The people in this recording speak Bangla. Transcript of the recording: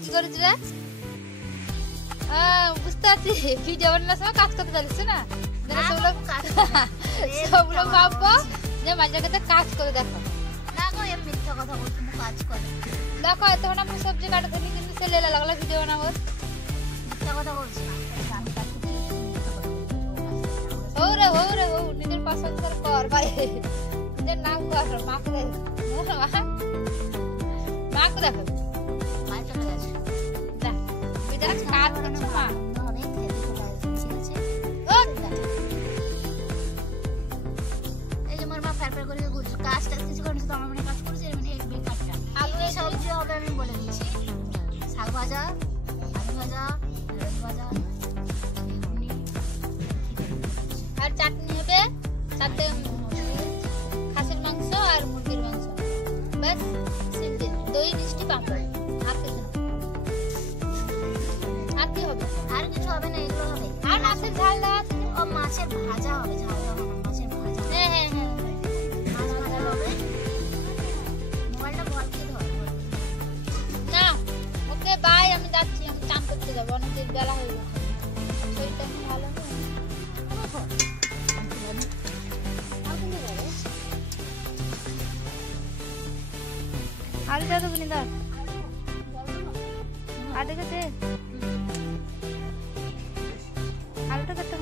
কি করেছিস রে? বুঝতে পারছি ভিডিও বানানোর সময় কাজ করতে পারিস না। সবগুলো ভাববো যে মাঝে কাজ করে দেখো। না গো এম মিথ্যা কথা বলছি, কাজ করে দেখো। তখন আমি সবজি কাটাতে নি, কিন্তু সে লেলা লাগলো ভিডিও বানাবো। মিথ্যা কথা বলছি না। নিজের পছন্দ কর ভাই, নিজের নাম কর। মাকে দেখো, মাকে দেখো, মা চলে গেছে। দেখ তুই দেখ কাজ করছো মা। এই যে মোর মা ফেরফের করে ঘুরছে, কাজটা কিছু করছে তো আমার মনে কাজ করছে মানে এক বেকারটা। আলু সবজি হবে আমি বলে দিচ্ছি, শাক ভাজা, আলু ভাজা, ঢেঁড়স ভাজা, আর চাটনি হবে, সাথে খাসির মাংস আর মুরগির মাংস, ব্যাস সিম্পল। দই মিষ্টি পাঁপড়, আর কিছু না। আর কি হবে? আর কিছু হবে না, এগুলো হবে। আর মাছের ঝাল দেওয়া আছে। ও মাছের ভাজা হবে, ঝাল দেওয়া হবে না, মাছের ভাজা। হ্যাঁ মাছ ভাজা হবে। মোবাইলটা বল কি ধর না। ওকে বাই, আমি যাচ্ছি, আমি চান করতে যাবো, অনেকদিন বেলা হয়ে গেছে, শরীরটা একটু ভালো নেই। আলু যা দেবো নিদা, আর দেখে দে আলুটা কত